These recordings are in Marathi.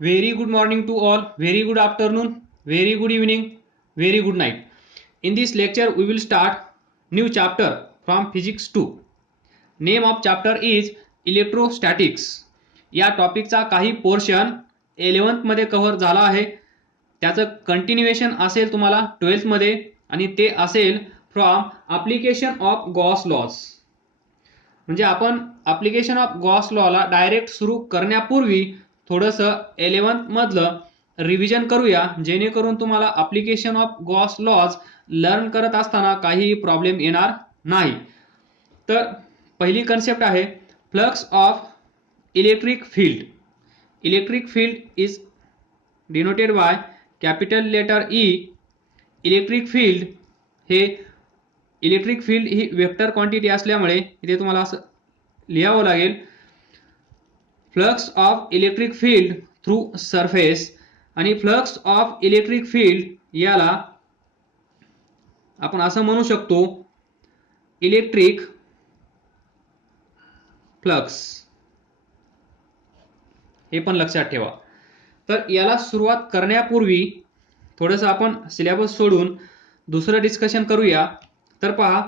Very good morning to all, very good afternoon, very good evening, very good night. In this lecture, we will start new chapter from Physics 2. Name of chapter is Electrostatics. या टॉपिकचा काही पोर्शन 11th मध्ये कव्हर झाला आहे. त्याचं कंटिन्युएशन असेल तुम्हाला 12th मध्ये आणि ते असेल from application of Gauss laws. म्हणजे आपण ॲप्लिकेशन ऑफ गॉस लॉला डायरेक्ट सुरू करण्यापूर्वी थोडंसं 11th मधलं रिव्हिजन करूया, जेणेकरून तुम्हाला application of Gauss laws learn करत असताना काही प्रॉब्लेम येणार नाही. तर पहिली कन्सेप्ट आहे flux of electric field. Electric field is denoted by capital letter E. Electric field हे इलेक्ट्रिक फील्ड ही वेक्टर क्वांटिटी असल्यामुळे इथे तुम्हाला असं लिहावं लागेल, flux of electric field through surface. आणि फ्लक्स ऑफ इलेक्ट्रिक फील्ड याला आपण असं म्हणू शकतो इलेक्ट्रिक फ्लक्स. हे पण लक्षात ठेवा. तर याला सुरुवात करण्यापूर्वी थोडंसं आपण सिलेबस सोडून दुसरं डिस्कशन करूया. तर पहा,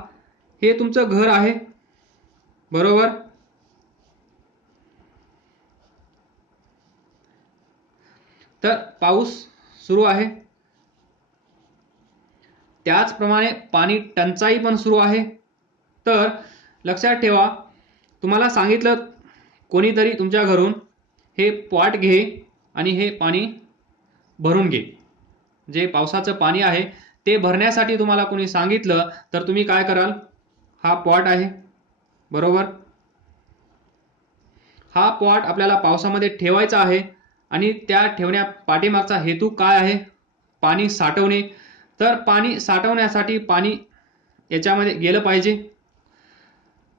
हे तुमचं घर आहे, बरोबर. तर पाऊस सुरू आहे, त्याचप्रमाणे पाणी टंचाई पण सुरू आहे. तर लक्षात ठेवा, तुम्हाला सांगितलं कोणीतरी तुमच्या घरून हे पॉट घे आणि हे पाणी भरून घे. जे पावसाचं पाणी आहे ते भरण्यासाठी तुम्हाला कोणी सांगितलं तर तुम्ही काय कराल? हा पॉट आहे, बरोबर. हा पॉट आपल्याला पावसामध्ये ठेवायचा आहे आणि त्या ठेवण्या पाठीमागचा हेतू काय आहे? पाणी साठवणे. तर पाणी साठवण्यासाठी पाणी याच्यामध्ये गेलं पाहिजे.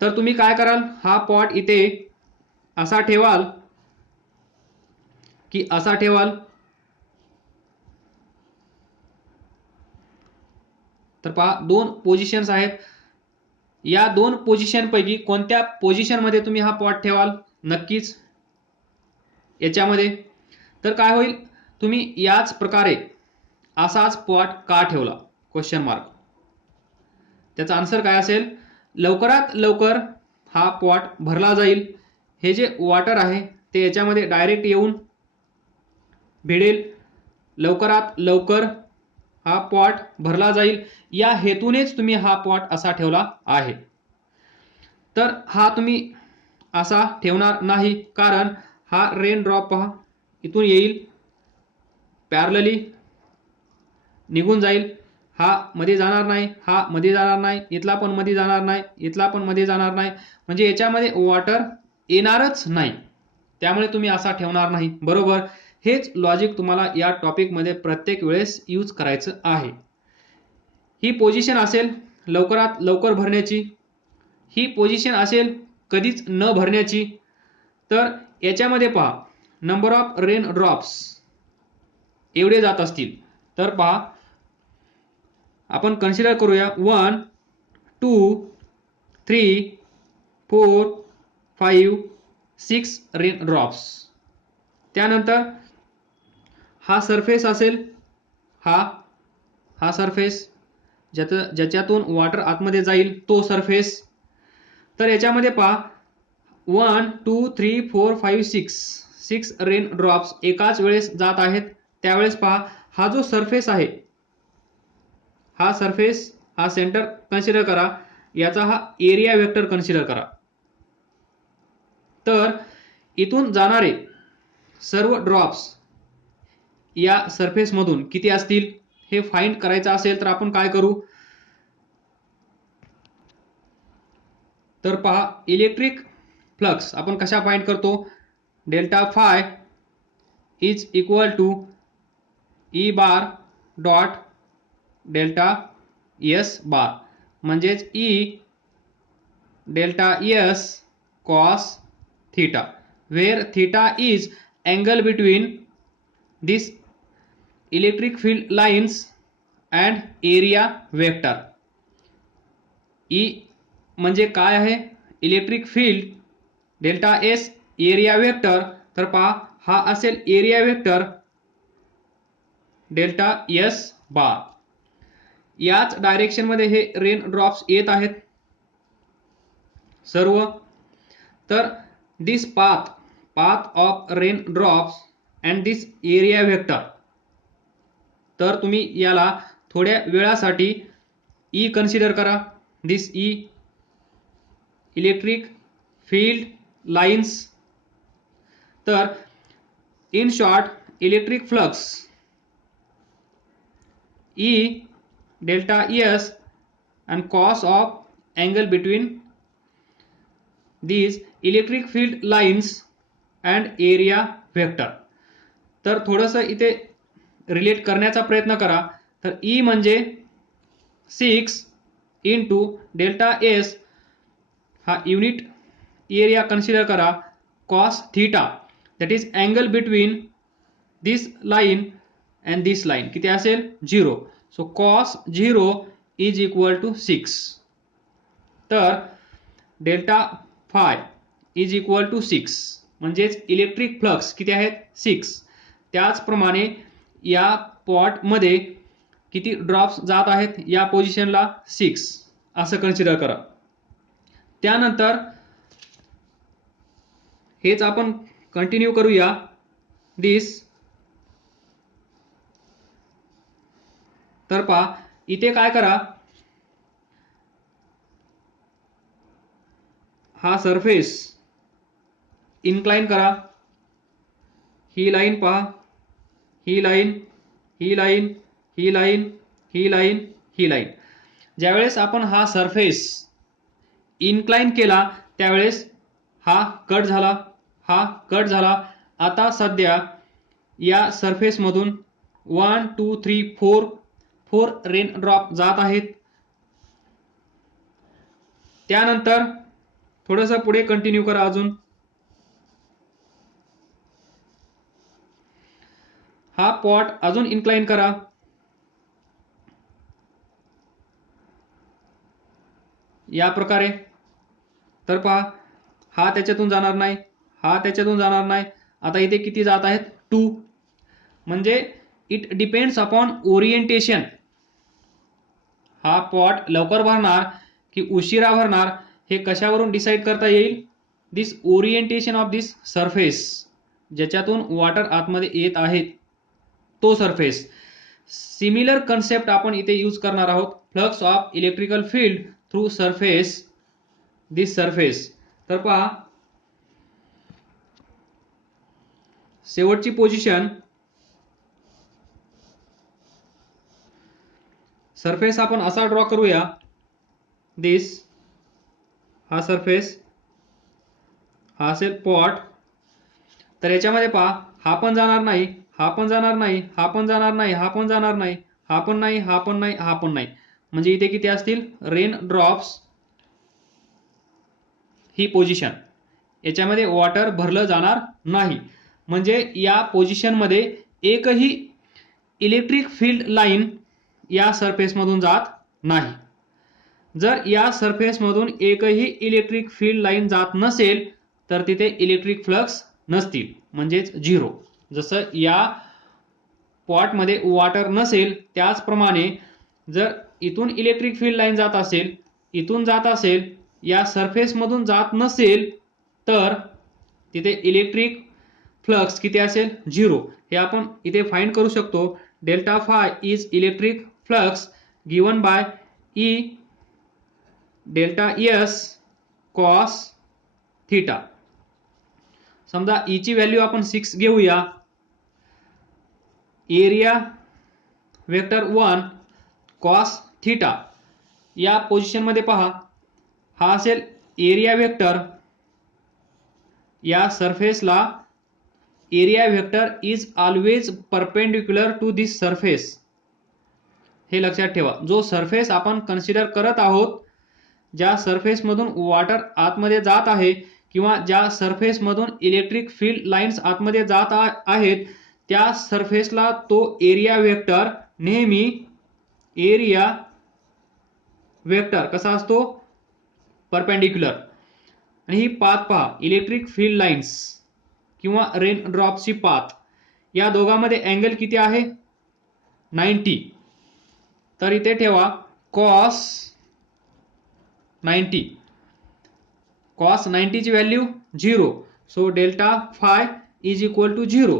तर तुम्ही काय कराल? हा पॉट इथे असा ठेवाल की असा ठेवाल? तर पहा, दोन पोझिशन्स आहेत. या दोन पोझिशन पैकी कोणत्या पोझिशन मध्ये तुम्ही हा पॉट ठेवाल? नक्कीच याच्यामध्ये. तर काय होईल? तुम्ही याच प्रकारे असाच पॉट का ठेवला? Question mark. त्याचा आन्सर काय असेल? लवकरात लवकर हा पॉट भरला जाईल. हे जे वॉटर आहे ते याच्यामध्ये डायरेक्ट येऊन भिडेल. लवकरात लवकर हा पॉट भरला जाईल, या हेतूनेच तुम्ही हा पॉट असा ठेवला आहे. तर हा तुम्ही असा ठेवणार नाही, कारण हा रेन ड्रॉप पहा इथून येईल, पॅरलली निघून जाईल. हा मध्ये जाणार नाही, हा मध्ये जाणार नाही, इथला पण मध्ये जाणार नाही, इथला पण मध्ये जाणार नाही. म्हणजे याच्यामध्ये वॉटर येणारच नाही. त्यामुळे तुम्ही असा ठेवणार नाही, बरोबर. हेच लॉजिक तुम्हाला या टॉपिकमध्ये प्रत्येक वेळेस यूज करायचं आहे. ही पोझिशन असेल लवकरात लवकर भरण्याची, ही पोझिशन असेल कधीच न भरण्याची. तर याच्यामध्ये पहा, नंबर ऑफ रेन ड्रॉप्स एवढे जात असतील. तर पहा, आपण कन्सिडर करूया 1 2 3 4 5 6 रेन ड्रॉप्स. त्यानंतर हा सरफेस असेल, हा सरफेस ज्याच्यातून वॉटर आतमध्ये जाईल तो सरफेस. तर याच्यामध्ये पहा 1 2 3 4 5 6 रेन ड्रॉप्स एकाच वेळेस जात आहेत. त्यावेळेस पहा, हा जो सरफेस आहे, हा सरफेस, हा सेंटर कन्सिडर करा, याचा हा एरिया वेक्टर कन्सिडर करा. तर इथून जाणारे सर्व ड्रॉप्स या सरफेस मधून किती असतील हे फाइंड करायचं असेल तर आपण काय करू? तर पहा, इलेक्ट्रिक फ्लक्स आपण कशा फाइंड करतो? Delta phi is equal to E bar dot delta S bar, म्हणजेच E delta S cos theta, where theta is angle between this electric field lines and area vector. E म्हणजे काय आहे? Electric field, delta S area vector, तर पहा हा असेल area vector delta S bar. याच डायरेक्शन मध्ये हे रेन ड्रॉप्स येत आहेत सर्व. तर this path of rain drops and this area vector, तर तुम्ही याला थोड्या वेळासाठी ई कन्सिडर करा. This E electric field lines. तर in short electric flux E delta S and cos of angle between these electric field lines and area vector. तर थोडंसं इथे रिलेट करण्याचा प्रयत्न करा. तर E म्हणजे 6 इंटू डेल्टा एस, हा युनिट एरिया कन्सिडर करा, cos theta, that is angle between this line and this line किती असेल 0. So cos 0 is equal to 6. तर delta phi is equal to 6 म्हणजेच इलेक्ट्रिक फ्लक्स किती आहेत 6. त्याचप्रमाणे या पॉटमध्ये किती ड्रॉप्स जात आहेत या पोझिशनला 6 असं कन्सिडर करा. त्यानंतर हेच आपण कंटिन्यू करूया. दिस, तर पहा इथे काय करा, हा सरफेस इन्क्लाइन करा. ही लाईन पहा, ही लाईन, ही लाईन, ही लाईन, ही लाईन, ही लाईन. ज्यावेळेस आपण हा सरफेस इन्क्लाइन केला त्यावेळेस हा कट झाला, हा कट झाला. आता सध्या या सरफेस मधून 1 2 3 4 रेन ड्रॉप जात आहेत. त्यानंतर थोडंसं पुढे कंटिन्यू करा अजून. हा पॉट अजून इन्क्लाइन करा. या प्रकारे. तर पहा हा त्याच्यातून जाणार नाही, हा त्याच्यातून जाणार नाही. आता इथे किती जात आहेत 2. म्हणजे इट डिपेंड्स अपॉन ओरिएंटेशन. हा पॉट लवकर भरणार की उशिरा भरणार हे कशावरून डिसाइड करता येईल. दिस ओरिएंटेशन ऑफ दिस सरफेस, ज्याच्यातून वॉटर आतमध्ये येत आहे तो सरफेस. सिमिलर कन्सेप्ट आपण इथे यूज करणार आहोत. Flux of electrical field through surface, this surface. तर पहा शेवटची पोझिशन, सरफेस आपण असा ड्रॉ करूया. दिस, हा सरफेस, हा असेल पॉट. तर याच्यामध्ये पहा हा पण जाणार नाही, हा पण जाणार नाही, हा पण जाणार नाही, हा पण जाणार नाही, हा पण नाही, हा पण नाही, हा पण नाही. म्हणजे इथे किती असतील रेन ड्रॉप्स. ही पोझिशन, याच्यामध्ये वॉटर भरलं जाणार नाही. म्हणजे या पोझिशन मध्ये एकही इलेक्ट्रिक फील्ड लाईन या सरफेस मधून जात नाही. जर या सरफेस मधून एकही इलेक्ट्रिक फील्ड लाईन जात नसेल तर तिथे इलेक्ट्रिक फ्लक्स नसतील, म्हणजेच 0. जसं या पॉट मध्ये वॉटर नसेल त्याचप्रमाणे जर इथून इलेक्ट्रिक फील्ड लाईन जात असेल, इथून जात असेल, या सरफेस मधून जात नसेल तर तिथे इलेक्ट्रिक फ्लक्स किती असेल 0. हे आपण इथे फाइंड करू शकतो. Delta phi is electric flux given by E delta S cos theta. समजा ई ची व्हॅल्यू आपण 6 घेऊया. Area vector 1 cos theta. या पोझिशन मध्ये पहा हा असेल एरिया वेक्टर. या सरफेसला area vector is always perpendicular to this surface. हे लक्षात ठेवा. जो सरफेस आपण कन्सिडर करत आहोत, ज्या सरफेस मधून वॉटर आतमध्ये जात आहे किंवा ज्या सरफेस मधून इलेक्ट्रिक फील्ड लाईन्स आतमध्ये जात आहेत, त्या सरफेसला तो एरिया वेक्टर नेहमी एरिया वेक्टर कसा असतो परपेंडिक्युलर. आणि ही पाथ पहा इलेक्ट्रिक फील्ड लाईन्स, किंवा रेन ड्रॉपची पाथ या दोघांमध्ये अँगल किती आहे 90. तर इथे ठेवा cos 90. cos 90 ची value 0. So delta phi is equal to 0.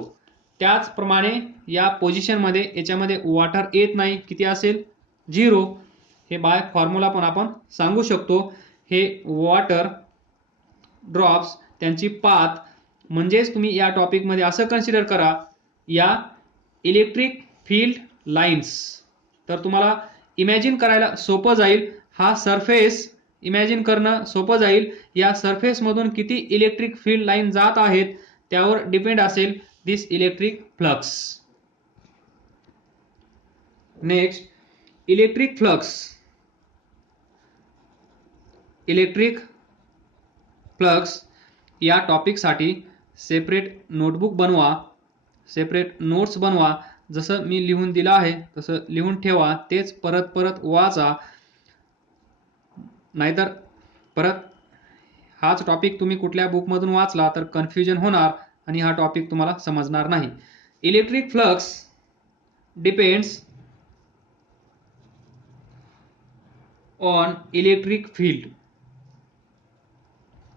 त्याचप्रमाणे या पोझिशन मध्ये याच्यामध्ये वॉटर येत नाही, किती असेल 0. हे बाय फॉर्म्युला पण आपण सांगू शकतो. हे वॉटर ड्रॉप्स त्यांची पाथ म्हणजेच तुम्ही या टॉपिक मध्ये असं कन्सिडर करा या इलेक्ट्रिक फील्ड लाईन्स. तर तुम्हाला इमॅजिन करायला सोपं जाईल. हा सरफेस इमॅजिन करणं सोपं जाईल. या सरफेस मधून किती इलेक्ट्रिक फील्ड लाईन जात आहेत त्यावर डिपेंड असेल this electric flux. Next electric flux. Electric flux या टॉपिकसाठी सेपरेट नोटबुक बनवा, सेपरेट नोट्स बनवा. जसं मी लिहून दिलं आहे तसं लिहून ठेवा. तेच परत परत वाचा, नाहीतर परत हाच टॉपिक तुम्ही कुठल्या बुकमधून वाचला तर कन्फ्युजन होणार आणि हा टॉपिक तुम्हाला समजणार नाही. Electric flux depends on electric field.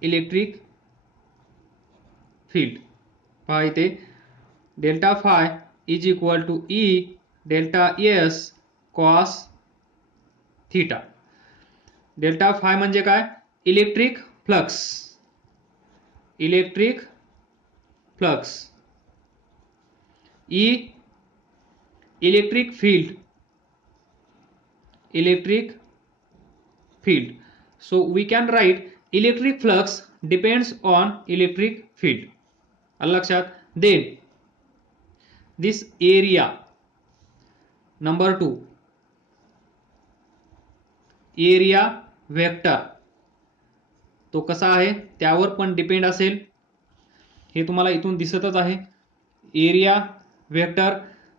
Electric field पहा इथे delta phi is equal to E delta S cos theta. Delta phi म्हणजे काय electric flux. Electric flux E electric field. Electric field. So we can write electric flux depends on electric field. आलं लक्षात. Then this area number 2 area vector तो कसा आहे त्यावर पण डिपेंड असेल. हे तुम्हाला इथून दिसतच आहे. एरिया वेक्टर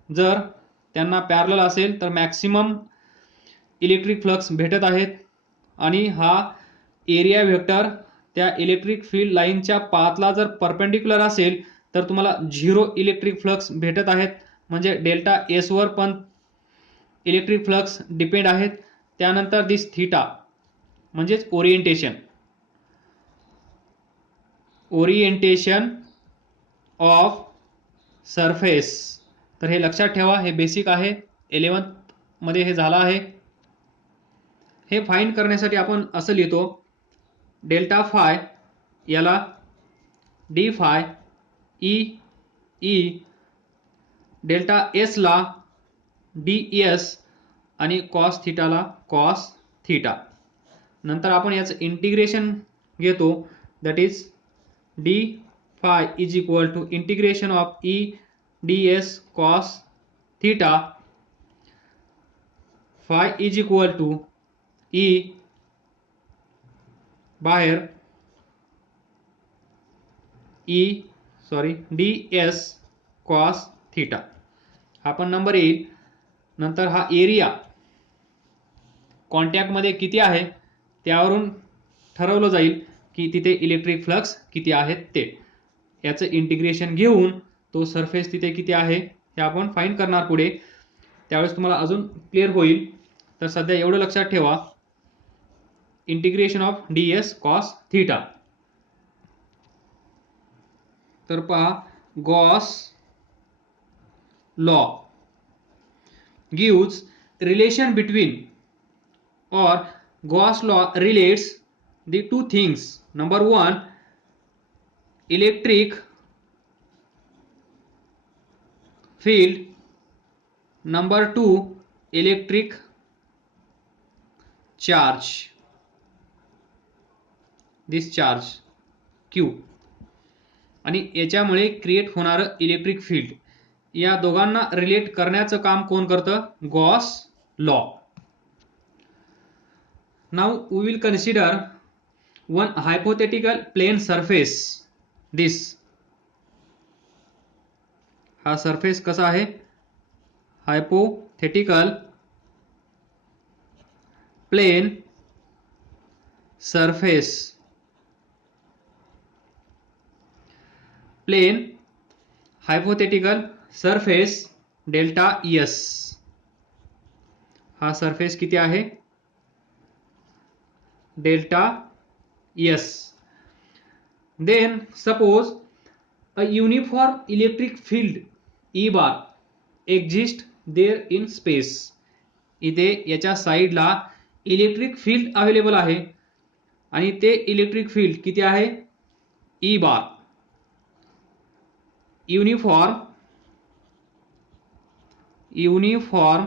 जर त्यांना पॅरलल असेल तर मॅक्सिमम इलेक्ट्रिक फ्लक्स भेटत आहेत आणि हा एरिया वेक्टर त्या इलेक्ट्रिक फील्ड लाईनच्या पाथला जर परपेंडिक्युलर असेल तर तुम्हाला 0 इलेक्ट्रिक फ्लक्स भेटत आहेत. म्हणजे डेल्टा एस वर पण इलेक्ट्रिक फ्लक्स डिपेंड आहेत. त्यानंतर दिस थीटा म्हणजेच ओरिएंटेशन. Orientation of surface. तर हे लक्षात ठेवा, हे बेसिक आहे. 11th मध्ये हे झालं आहे. हे फाइंड करण्यासाठी आपण असं लिहितो डेल्टा फाय याला D phi E E, delta S ला डी एस आणि कॉस थीटाला कॉस थीटा. नंतर आपण याचं इंटिग्रेशन घेतो that is D phi is equal to integration of E D S cos theta. Phi is equal to E बाहेर डी एस कॉस थीटा हा पण नंबर येईल. नंतर हा एरिया कॉन्टॅक्ट मध्ये किती आहे त्यावरून ठरवलं जाईल की तिथे इलेक्ट्रिक फ्लक्स किती आहेत ते. याचं इंटिग्रेशन घेऊन तो सरफेस तिथे किती आहे हे आपण फाइंड करणार पुढे. त्यावेळेस तुम्हाला अजून क्लिअर होईल. तर सध्या एवढं लक्षात ठेवा integration of D S cos theta. तर पहा Gauss law gives relation between or Gauss law relates the two things. Number 1 electric field, number 2 electric charge. This charge Q आणि याच्यामुळे क्रिएट होणारं इलेक्ट्रिक फील्ड या दोघांना रिलेट करण्याचं काम कोण करतं Gauss law. Now we will consider one hypothetical plane surface. This हा सरफेस कसा आहे hypothetical plane surface. Plane hypothetical surface delta S. हा सरफेस किती आहे? Delta S. Then suppose a uniform electric field E bar exist there in space. इथे याच्या साईडला इलेक्ट्रिक फील्ड अवेलेबल आहे आणि ते इलेक्ट्रिक फील्ड किती आहे? E bar. Uniform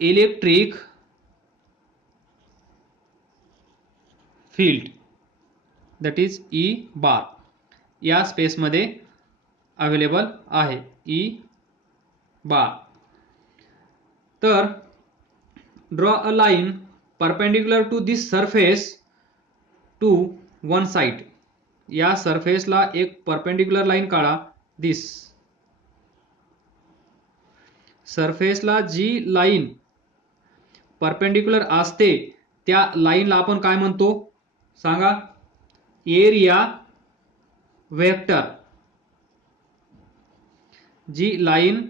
electric field that is E bar या स्पेसमध्ये अवेलेबल आहे. E bar. तर draw a line perpendicular to this surface to one side. या सरफेसला एक परपेंडिक्युलर लाईन काढा. दिस सरफेसला जी लाईन परपेंडिक्युलर असते त्या लाईनला आपण काय म्हणतो सांगा? Area vector. जी लाईन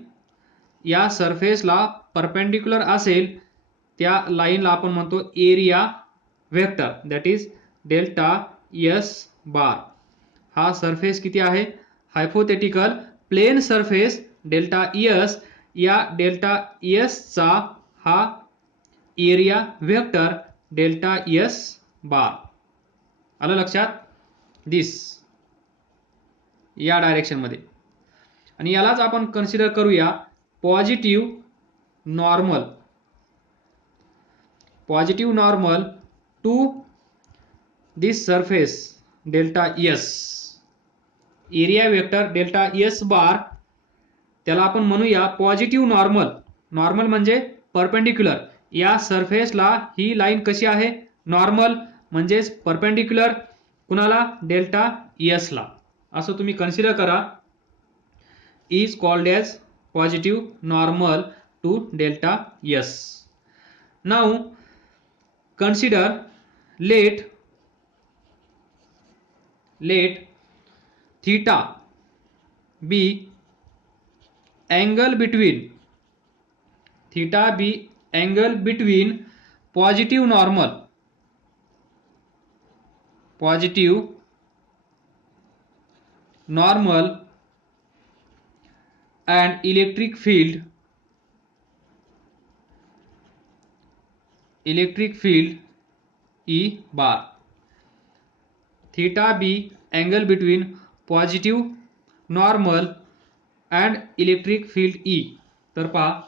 या सरफेसला परपेंडिक्युलर असेल त्या लाईनला आपण म्हणतो area vector that is delta S bar. हा सरफेस किती आहे? Hypothetical plane surface delta S. या डेल्टा एस चा हा area vector delta S bar. आलं लक्षात? दिस या डायरेक्शन मध्ये. आणि यालाच आपण कन्सिडर करूया positive normal. Positive normal to this surface delta S. Area vector delta S bar त्याला आपण म्हणूया पॉझिटिव्ह नॉर्मल. नॉर्मल म्हणजे परपेंडिक्युलर. या सरफेसला ही लाईन कशी आहे? नॉर्मल म्हणजेच परपेंडिक्युलर कुणाला? डेल्टा एस ला. असं तुम्ही कन्सिडर करा. Is called as positive normal to delta S. Now consider let theta be angle between positive normal and electric field E bar. theta be angle between positive normal and electric field E. तर पहा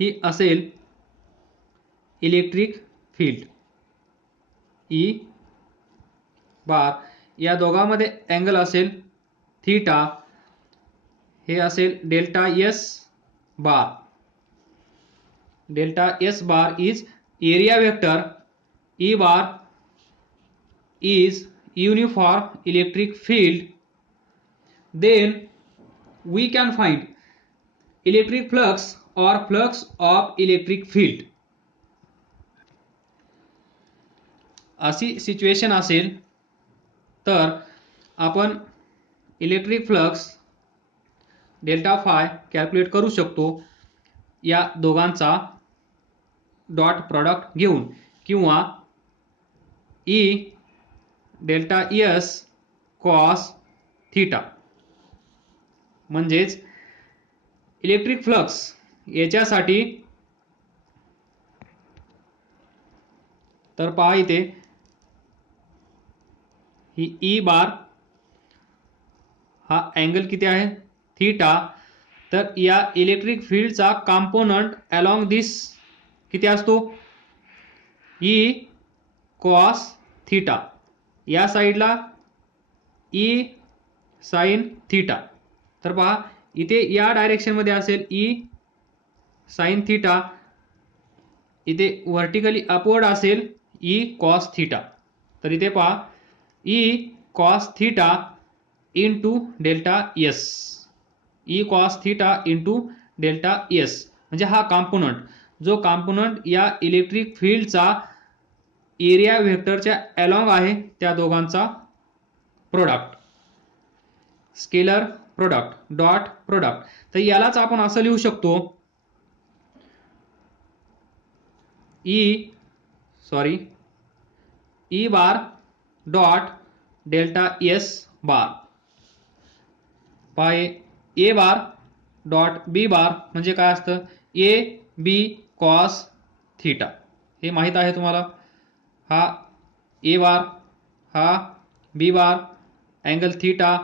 ही असेल इलेक्ट्रिक फील्ड E बार. या दोघांमध्ये अँगल असेल थीटा. हे असेल delta S bar. Delta S bar is area vector. E bar is uniform electric field. Then we can find electric flux or flux of electric field. अशी सिच्युएशन असेल तर आपण electric flux delta five calculate करू शकतो या दोघांचा डॉट प्रॉडक्ट घेऊन, किंवा E delta S cos theta. म्हणजेच इलेक्ट्रिक फ्लक्स याच्यासाठी तर पहा इथे ही ई बार हा अँगल किती आहे? थीटा. तर या इलेक्ट्रिक फील्डचा कंपोनंट अलॉंग दिस किती असतो? E cos theta. या साईडला ई साइन थीटा. तर पहा इथे या डायरेक्शन मध्ये असेल ई साइन थीटा. इथे व्हर्टिकली अपवर्ड असेल ई कॉस थीटा. तर इथे पहा E cos theta into delta S. E cos theta into delta S म्हणजे हा कॉम्पोनंट, जो कॉम्पोनंट या इलेक्ट्रिक फील्डचा एरिया वेक्टरच्या अलॉंग आहे त्या दोघांचा product. Scalar product dot product. तर यालाच आपण असं लिहू शकतो E bar dot delta S bar by A bar dot B bar म्हणजे काय असतं ए बी कॉस थीटा. हे माहित आहे तुम्हाला. हा ए बार हा बी बार अँगल थीटा.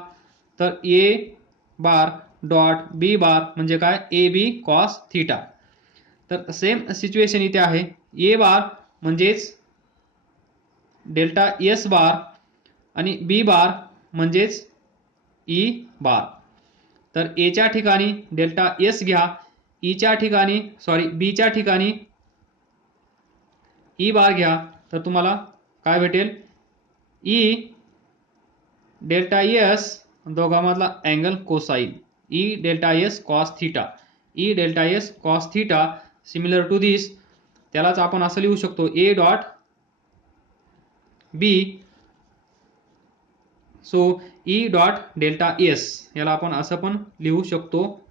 तर ए बार डॉट बी बार म्हणजे काय ए बी कॉस थीटा. तर सेम सिच्युएशन इथे आहे. ए बार म्हणजेच डेल्टा एस बार आणि बी बार म्हणजेच ई बार. तर एच्या ठिकाणी डेल्टा एस घ्या, ईच्या ठिकाणी बीच्या ठिकाणी ई बार घ्या. तर तुम्हाला काय भेटेल ई डेल्टा एस दोघांमधला angle cosine E delta S cos theta. E delta S cos theta similar to this. त्यालाच आपण असं लिहू शकतो A dot B so E dot delta S. याला आपण असं पण लिहू शकतो.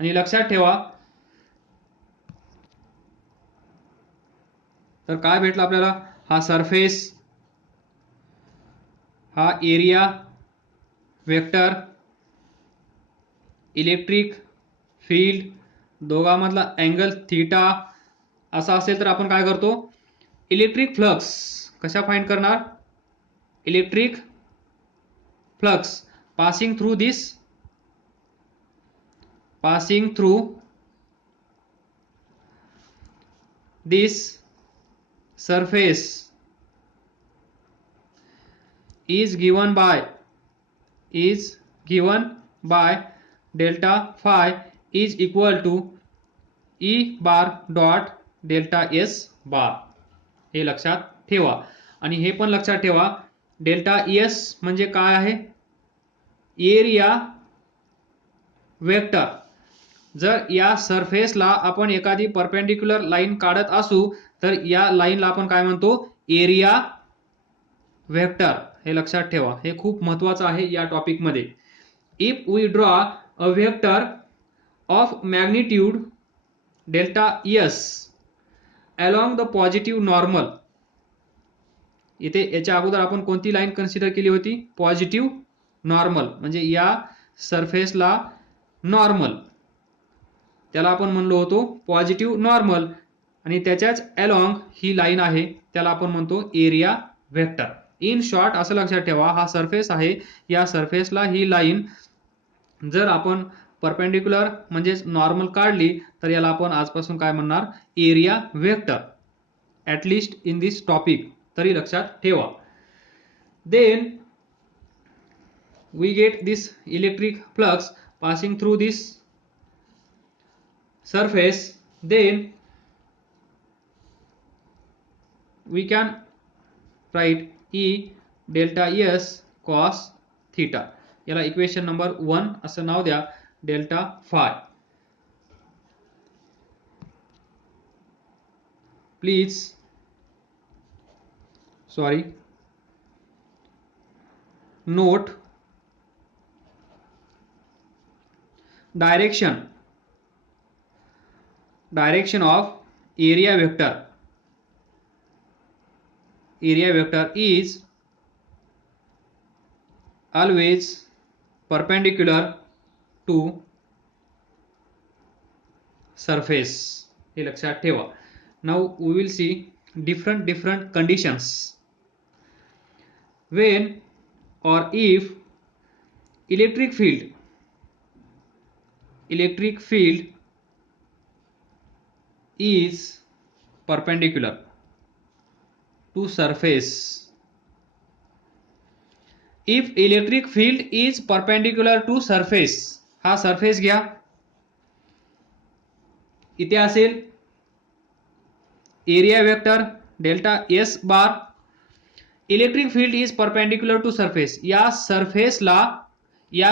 आणि लक्षात ठेवा तर काय भेटलं आपल्याला हा सरफेस हा एरिया वेक्टर इलेक्ट्रिक फील्ड दोघांमधला अँगल थीटा असा असेल तर आपण काय करतो इलेक्ट्रिक फ्लक्स कशा फाइंड करणार. Electric flux passing through this surface is given by delta phi is equal to E bar dot delta S bar. हे लक्षात ठेवा. आणि हे पण लक्षात ठेवा डेल्टा एस म्हणजे काय आहे एरिया वेक्टर. जर या सरफेसला आपण एखादी परपेंडिक्युलर लाईन काढत असू तर या लाईनला आपण काय म्हणतो एरिया वेक्टर. हे लक्षात ठेवा. हे खूप महत्त्वाचं आहे या टॉपिक मध्ये. If we draw a vector of magnitude delta S along the positive normal. इथे याच्या अगोदर आपण कोणती लाईन कन्सिडर केली होती पॉझिटिव्ह नॉर्मल म्हणजे या सरफेसला नॉर्मल त्याला आपण म्हणलो होतो पॉझिटिव्ह नॉर्मल आणि त्याच्याच अलॉंग ही लाईन आहे त्याला आपण म्हणतो एरिया वेक्टर. इन शॉर्ट असं लक्षात ठेवा हा सरफेस आहे या सरफेसला ही लाईन जर आपण परपेंडिक्युलर म्हणजेच नॉर्मल काढली तर याला आपण आजपासून काय म्हणणार area vector at least in this topic. तरी लक्षात ठेवा. Then we get this electric flux passing through this surface. Then we can write E delta S cos theta. याला इक्वेशन नंबर 1 असं नाव द्या delta five. Please note direction of area vector is always perpendicular to surface. हे लक्षात ठेवा. Now we will see different conditions when or if electric field is perpendicular to surface. If electric field is perpendicular to surface हा सरफेस घ्या इथे असेल area vector delta S bar. Electric field is perpendicular to surface. या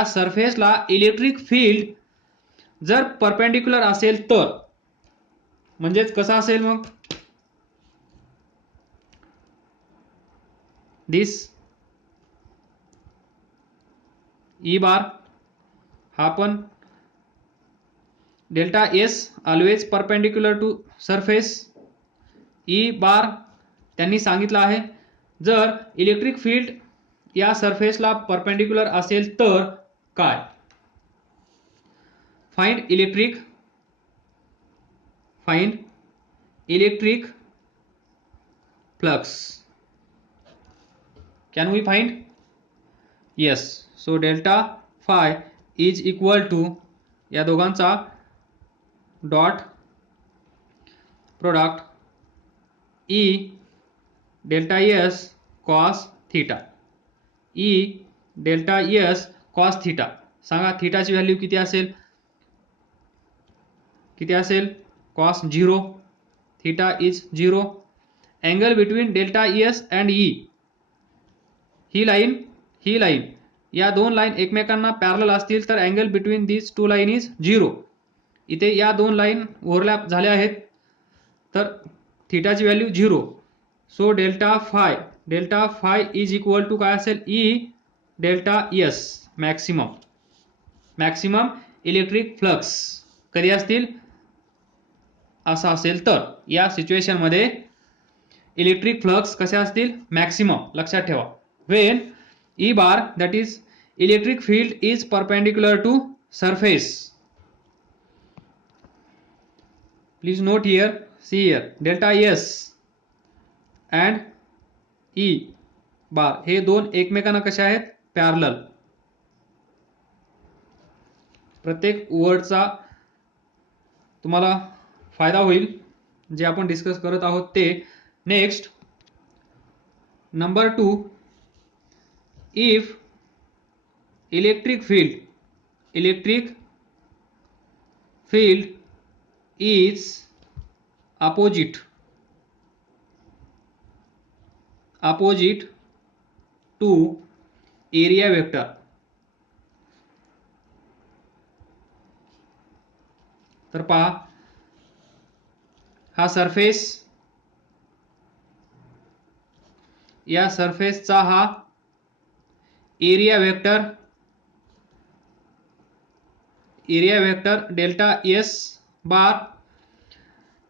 सरफेसला इलेक्ट्रिक फील्ड जर परपेंडिक्युलर असेल तर म्हणजेच कसा असेल मग दिस ई बार हा पण delta S always perpendicular to surface. E bar त्यांनी सांगितलं आहे जर इलेक्ट्रिक फील्ड या सरफेसला परपेंडिक्युलर असेल तर काय. Find electric flux. Can we find? Yes. So delta phi is equal to या दोघांचा dot product E delta S cos theta. E delta S cos theta. सांगा थीटाची व्हॅल्यू किती असेल? Cos 0. Theta is 0. Angle between delta S and E. ही लाईन या दोन लाईन एकमेकांना पॅरलल असतील तर angle between these two line is 0. इथे या दोन लाईन ओव्हरलॅप झाल्या आहेत तर थीटाची value 0. So delta phi is equal to काय असेल? E delta S maximum electric flux कधी असतील? असं असेल तर या सिच्युएशन मध्ये इलेक्ट्रिक फ्लक्स कसे असतील? मॅक्सिमम. लक्षात ठेवा. When E bar that is electric field is perpendicular to surface. Please note here. See here delta S and E bar हे दोन एकमेकांना कसे आहेत? पॅरलल. प्रत्येक वर्डचा तुम्हाला फायदा होईल जे आपण डिस्कस करत आहोत ते. Next number 2. If electric field is opposite to area vector. तर पहा हा सरफेस या सरफेसचा हा area vector delta S bar.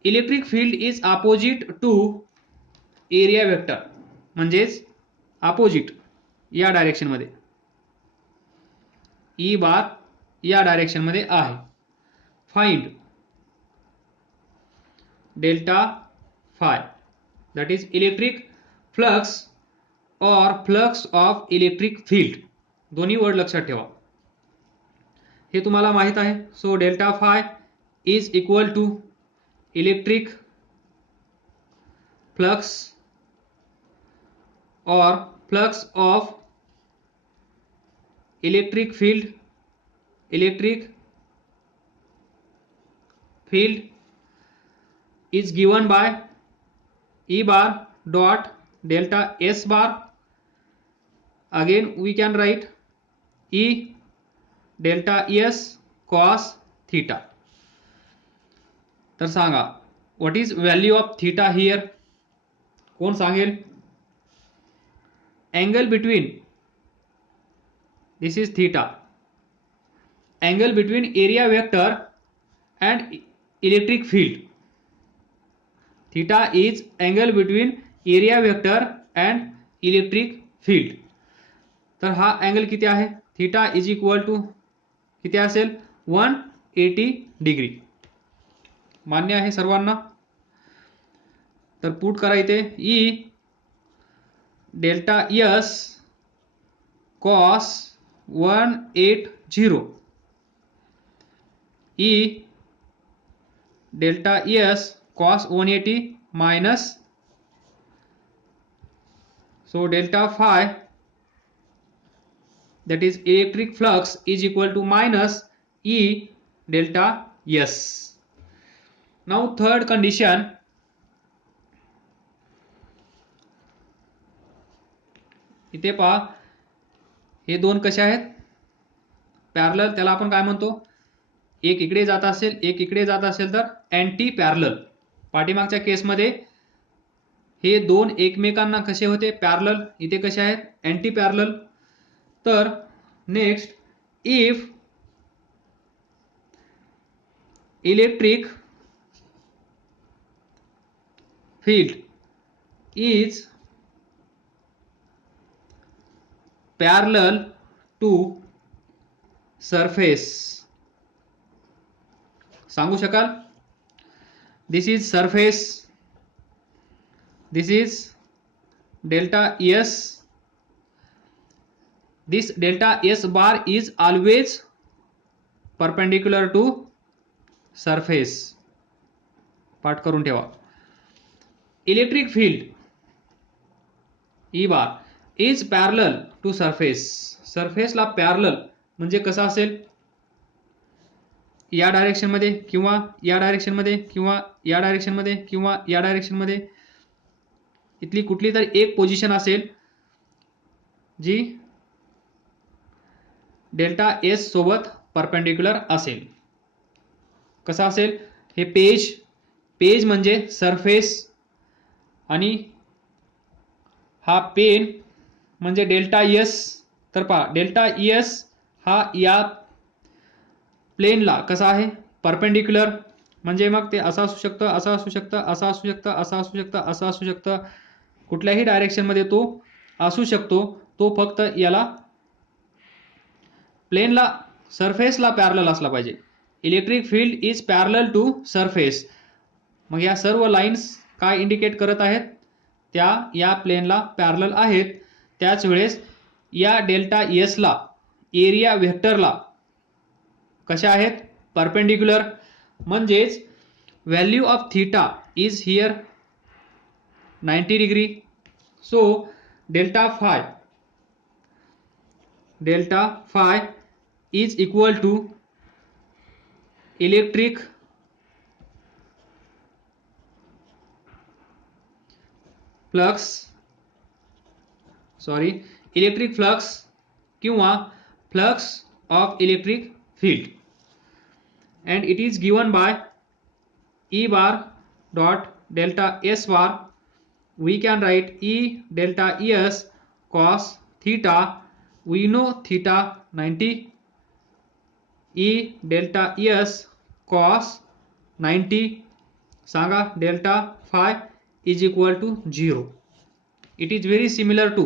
Electric field is opposite to area vector म्हणजेच अपोजिट या डायरेक्शन मध्ये. ई बार या डायरेक्शन मध्ये आहे. Find delta phi that is electric flux और फ्लक्स ऑफ इलेक्ट्रिक फील्ड. दोन्ही वर्ड लक्षात ठेवा. हे तुम्हाला माहित आहे. So delta phi is equal to electric flux और flux of electric field is given by E bar dot delta S bar. Again we can write E delta S cos theta. तर सांगा what is value of theta here? कोण सांगेल? Angle between, this is theta, angle between area vector and electric field. Theta is angle between area vector and electric field. तर हा अँगल किती आहे? थीटा इज इक्वल टू किती असेल? 180 डिग्री. मान्य आहे सर्वांना? तर पुट करा इथे E delta S cos 180 E delta S cos 180 minus, so delta phi that is electric flux is equal to minus E delta S. Now third condition, इथे पहा हे दोन कसे आहेत? पॅरलल. त्याला आपण काय म्हणतो? एक इकडे जात असेल एक इकडे जात असेल तर अँटी पॅरलल. पाठीमागच्या केसमध्ये हे दोन एकमेकांना कसे होते? पॅरलल. इथे कसे आहेत? Anti parallel. तर next if electric field is parallel to surface. सांगू शकाल? This is surface, this is delta S. This delta S bar is always perpendicular to surface. पाठ करून ठेवा. Electric field E bar is parallel to surface. सरफेसला पॅरलल म्हणजे कसा असेल? या डायरेक्शन मध्ये किंवा या डायरेक्शन मध्ये किंवा या डायरेक्शन मध्ये किंवा या डायरेक्शन मध्ये इथली कुठली तरी एक पोझिशन असेल जी डेल्टा एस सोबत परपेंडिक्युलर असेल. कसा असेल? हे पेज म्हणजे सरफेस आणि हा पेन म्हणजे डेल्टा एस. तर पहा डेल्टा एस हा या प्लेनला कसा आहे? परपेंडिक्युलर. म्हणजे मग ते असं असू शकतं, असं असू शकतं, असं असू शकतं, असं असू शकतं, असं असू शकतं, कुठल्याही डायरेक्शन मध्ये तो असू शकतो. तो फक्त याला प्लेनला सरफेसला पॅरलल असला पाहिजे. Electric field is parallel to surface. मग या सर्व लाईन्स काय इंडिकेट करत आहेत? त्या या प्लेनला पॅरलल आहेत. त्याच वेळेस या डेल्टा एस ला एरिया व्हेक्टरला कशा आहेत? परपेंडिक्युलर. म्हणजेच value of theta is here 90 degree. So delta five is equal to electric flux किंवा flux of electric field, and it is given by E bar dot delta S bar. We can write E delta S cos theta. We know theta 90. E delta S cos 90. सांगा delta phi is equal to 0. It is very similar to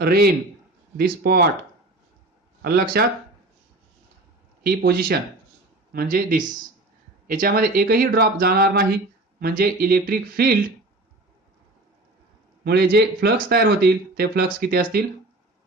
rain, this spot. आलं लक्षात? ही पोझिशन म्हणजे दिस. याच्यामध्ये एकही ड्रॉप जाणार नाही. म्हणजे इलेक्ट्रिक फील्ड मुळे जे फ्लक्स तयार होतील ते फ्लक्स किती असतील?